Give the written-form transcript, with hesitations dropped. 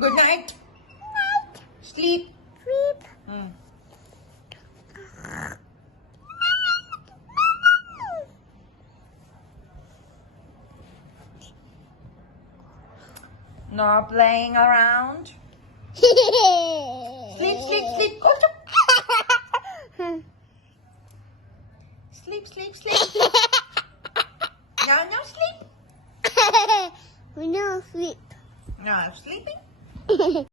Good night. Sleep. Sleep. No playing around. Sleep, sleep, sleep. Go to. Sleep, sleep, sleep. No, no sleep. We don't sleep. No sleeping.